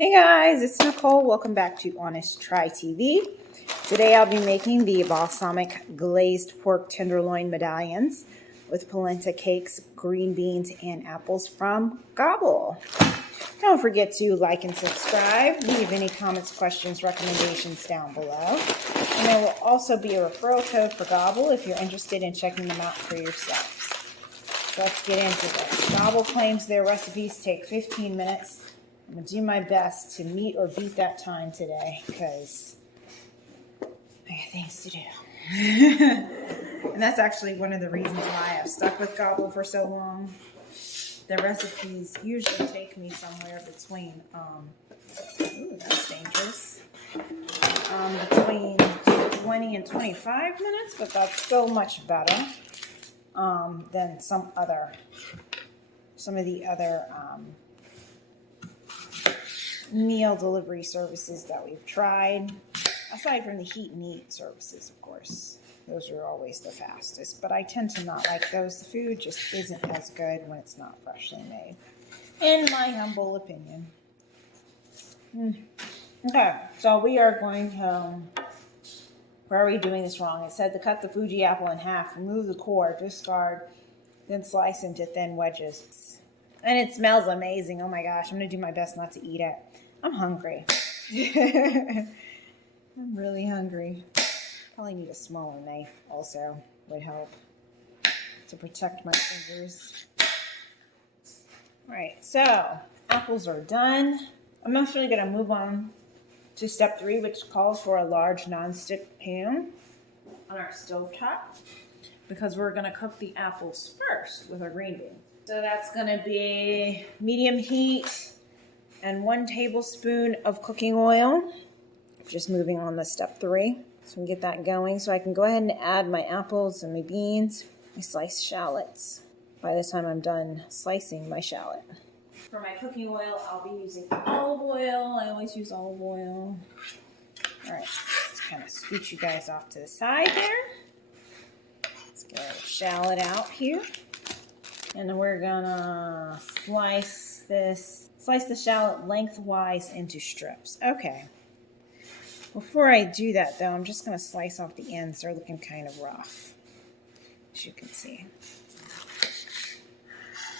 Hey guys, it's Nicole. Welcome back to Honest Try TV. Today I'll be making the balsamic-glazed pork tenderloin medallions with polenta cakes, green beans, and apples from Gobble. Don't forget to like and subscribe. Leave any comments, questions, recommendations down below. And there will also be a referral code for Gobble if you're interested in checking them out for yourselves. So let's get into this. Gobble claims their recipes take 15 minutes. I'm going to do my best to meet or beat that time today because I got things to do. And that's actually one of the reasons why I've stuck with Gobble for so long. The recipes usually take me somewhere between, ooh, that's dangerous, between 20 and 25 minutes, but that's so much better than some of the other meal delivery services that we've tried, aside from the heat and eat services, of course. Those are always the fastest, but I tend to not like those. The food just isn't as good when it's not freshly made, in my humble opinion. Okay, so we are going to, where are we doing this wrong? It said to cut the Fuji apple in half, remove the core, discard, then slice into thin wedges. And it smells amazing. Oh my gosh, I'm going to do my best not to eat it. I'm hungry. I'm really hungry. Probably need a smaller knife also. Would help to protect my fingers. Alright, so apples are done. I'm actually going to move on to step 3, which calls for a large nonstick pan on our stovetop, because we're going to cook the apples first with our green beans. So that's going to be medium heat and 1 tablespoon of cooking oil. Just moving on to step 3. So we get that going. So I can go ahead and add my apples and my beans, my sliced shallots by the time I'm done slicing my shallot. For my cooking oil, I'll be using olive oil. I always use olive oil. All right, let's kind of scoot you guys off to the side there. Let's get our shallot out here. And then we're gonna slice the shallot lengthwise into strips. Okay. Before I do that though, I'm just gonna slice off the ends. They're looking kind of rough, as you can see.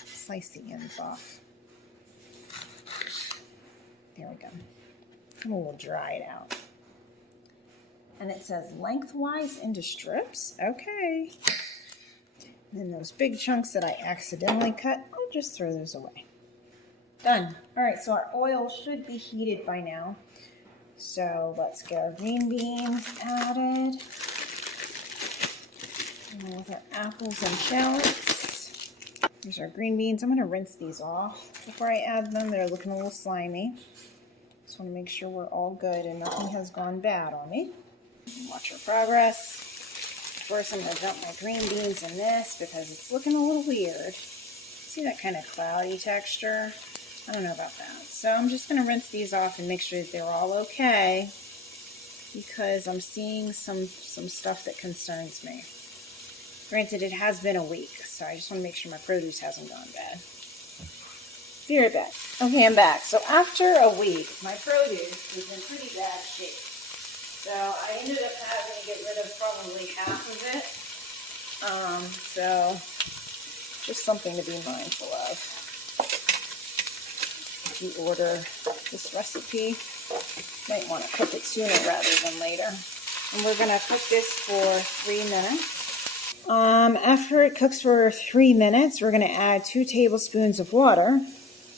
Slice the ends off. There we go. I'm a little dry it out. And it says lengthwise into strips. Okay. And then those big chunks that I accidentally cut, I'll just throw those away. Done. All right, so our oil should be heated by now. So let's get our green beans added. And with our apples and shallots. Here's our green beans. I'm going to rinse these off before I add them. They're looking a little slimy. Just want to make sure we're all good and nothing has gone bad on me. Watch our progress. First, I'm going to dump my green beans in this because it's looking a little weird. See that kind of cloudy texture? I don't know about that. So I'm just going to rinse these off and make sure that they're all okay, because I'm seeing some stuff that concerns me. Granted, it has been a week, so I just want to make sure my produce hasn't gone bad. Be right back. Okay, I'm back. So after a week, my produce was in pretty bad shape. So I ended up having to get rid of probably half of it. So just something to be mindful of. If you order this recipe, you might want to cook it sooner rather than later. And we're going to cook this for 3 minutes. After it cooks for 3 minutes, we're going to add 2 tablespoons of water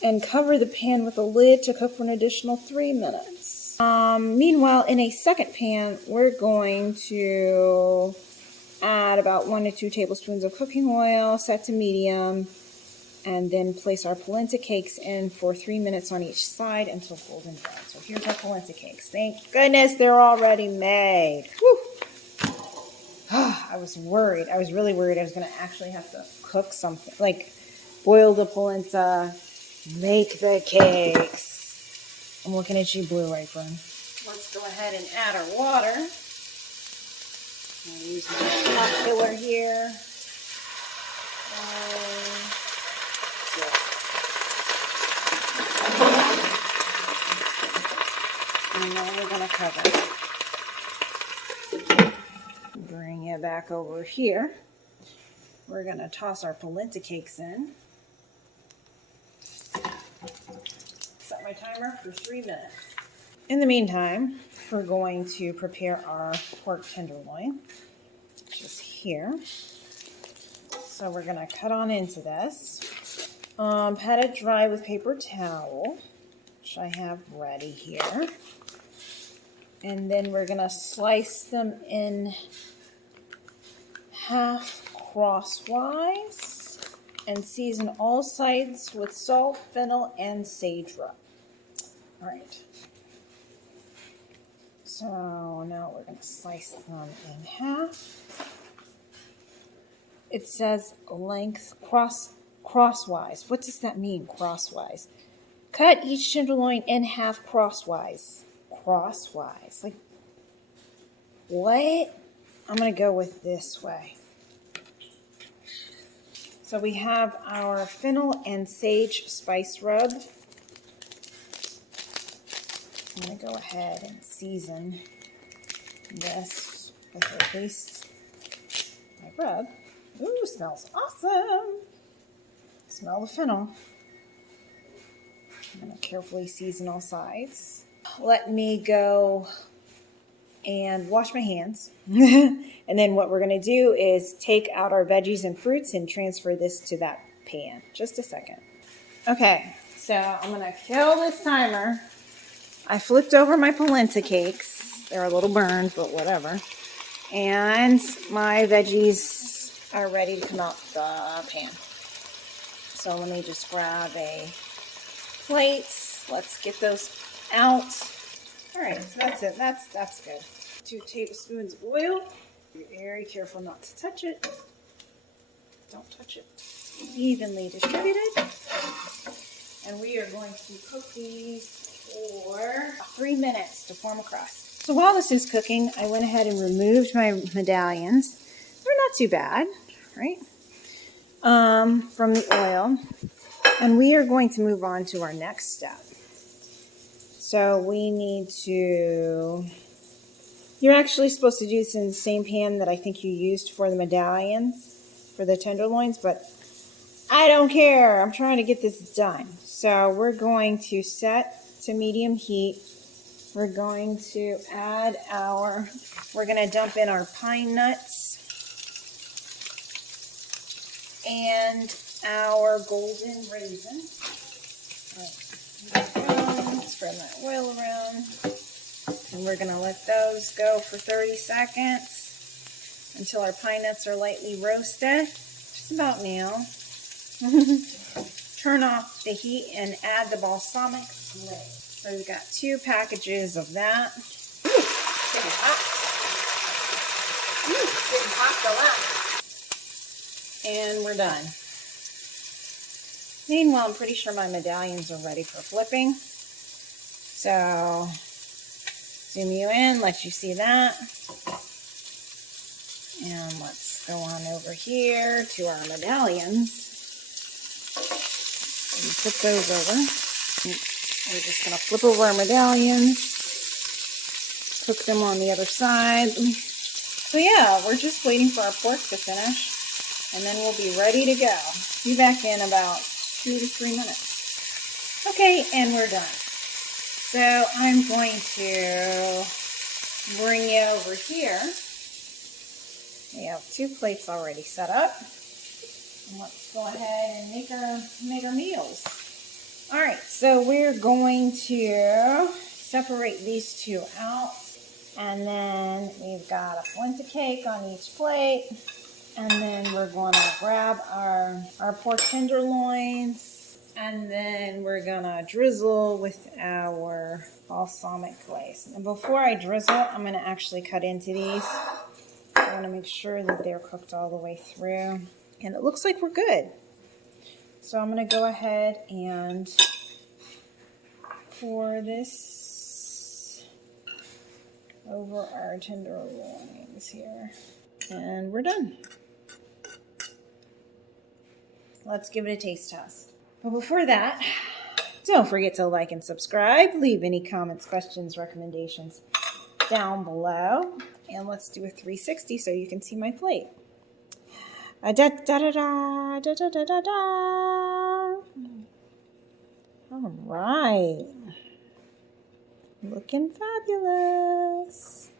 and cover the pan with a lid to cook for an additional 3 minutes. Meanwhile, in a second pan, we're going to add about 1 to 2 tablespoons of cooking oil, set to medium, and then place our polenta cakes in for 3 minutes on each side until golden brown. So here's our polenta cakes. Thank goodness they're already made. Whew. I was worried. I was really worried I was going to actually have to cook something, like boil the polenta, make the cakes. I'm looking at you, Blue Apron. Let's go ahead and add our water. I'll use my top filler here. cover. Bring it back over here. We're going to toss our polenta cakes in. Set my timer for 3 minutes. In the meantime, we're going to prepare our pork tenderloin, which is here. So we're going to cut on into this. Pat it dry with paper towel, which I have ready here. And then we're going to slice them in half crosswise and season all sides with salt, fennel, and sage rub. All right. So now we're going to slice them in half. It says length crosswise. What does that mean, crosswise? Cut each tenderloin in half crosswise. Crosswise. Like, what? I'm going to go with this way. So we have our fennel and sage spice rub. I'm going to go ahead and season this with at least my rub. Ooh, smells awesome. Smell the fennel. I'm going to carefully season all sides. Let me go and wash my hands. And then what we're going to do is take out our veggies and fruits and transfer this to that pan. Just a second. Okay, so I'm going to kill this timer. I flipped over my polenta cakes. They're a little burned, but whatever. And my veggies are ready to come out the pan. So let me just grab a plate. Let's get those out. All right, so that's it. That's good. 2 tablespoons of oil. Be very careful not to touch it. Don't touch it. Evenly distributed. And we are going to cook these for 3 minutes to form a crust. So while this is cooking, I went ahead and removed my medallions. They're not too bad, right? From the oil. And we are going to move on to our next step. So we need to, you're actually supposed to do this in the same pan that I think you used for the medallions, for the tenderloins, but I don't care. I'm trying to get this done. So we're going to set to medium heat. We're going to add we're going to dump in our pine nuts and our golden raisin. All right. Spread my oil around. And we're going to let those go for 30 seconds until our pine nuts are lightly roasted. Just about now. Turn off the heat and add the Balsamic-Glazed. So we've got 2 packages of that. Ooh, getting hot. Ooh, getting hot to that. And we're done. Meanwhile, I'm pretty sure my medallions are ready for flipping. So, zoom you in, let you see that. And let's go on over here to our medallions. And flip those over. We're just going to flip over our medallions. Cook them on the other side. So yeah, we're just waiting for our pork to finish. And then we'll be ready to go. Be back in about 2 to 3 minutes. Okay, and we're done. So I'm going to bring you over here. We have 2 plates already set up. And let's go ahead and make our meals. All right, so we're going to separate these 2 out. And then we've got a polenta cake on each plate. And then we're going to grab our pork tenderloins. And then we're going to drizzle with our balsamic-glazed. And before I drizzle, I'm going to actually cut into these. I want to make sure that they're cooked all the way through. And it looks like we're good. So I'm going to go ahead and pour this over our tenderloins here. And we're done. Let's give it a taste test. But before that, Don't forget to like and subscribe. Leave any comments, questions, recommendations down below. And let's do a 360 so you can see my plate. Da da da da da da da da da. All right. Looking fabulous.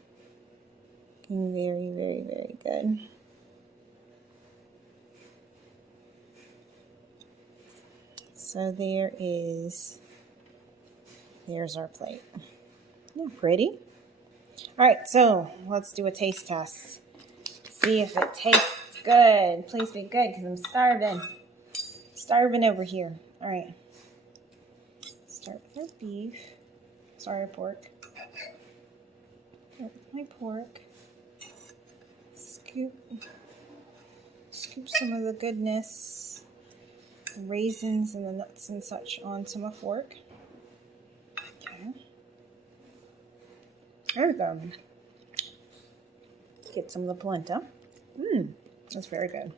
Looking very, very, very good. So there's our plate. Isn't that pretty? All right, so let's do a taste test. See if it tastes good. Please be good because I'm starving. Starving over here. All right. Start with our beef. Sorry, pork. Start with my pork. Scoop some of the goodness, the raisins and the nuts and such onto my fork. Okay. There we go. Get some of the polenta. That's very good.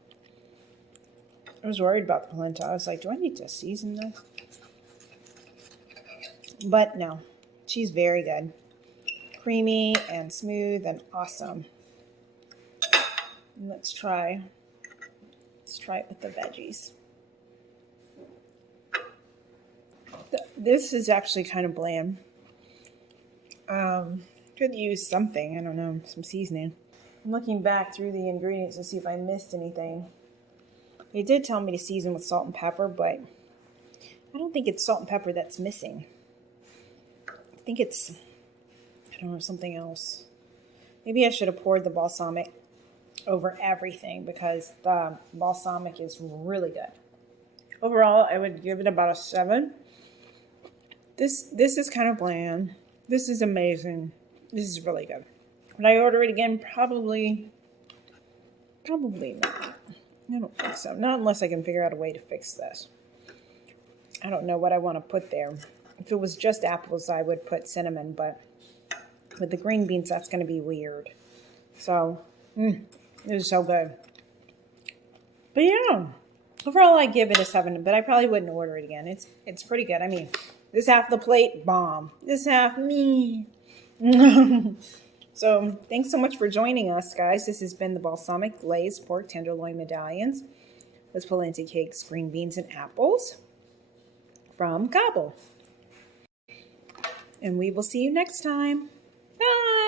I was worried about the polenta. I was like, do I need to season this? But no, she's very good. Creamy and smooth and awesome. And let's try it with the veggies. This is actually kind of bland. Could use something, I don't know, some seasoning. I'm looking back through the ingredients to see if I missed anything. They did tell me to season with salt and pepper, but I don't think it's salt and pepper that's missing. I think it's, I don't know, something else. Maybe I should have poured the balsamic over everything because the balsamic is really good. Overall, I would give it about a 7. This is kind of bland. This is amazing. This is really good. Would I order it again? Probably not. I don't think so. Not unless I can figure out a way to fix this. I don't know what I want to put there. If it was just apples, I would put cinnamon, but with the green beans, that's going to be weird. So, it is so good. But yeah, overall, I give it a 7, but I probably wouldn't order it again. It's pretty good. I mean, this half the plate, bomb. This half, me. So, thanks so much for joining us, guys. This has been the Balsamic-Glazed Pork Tenderloin Medallions with Polenta Cakes, green beans, and apples from Gobble. And we will see you next time. Bye!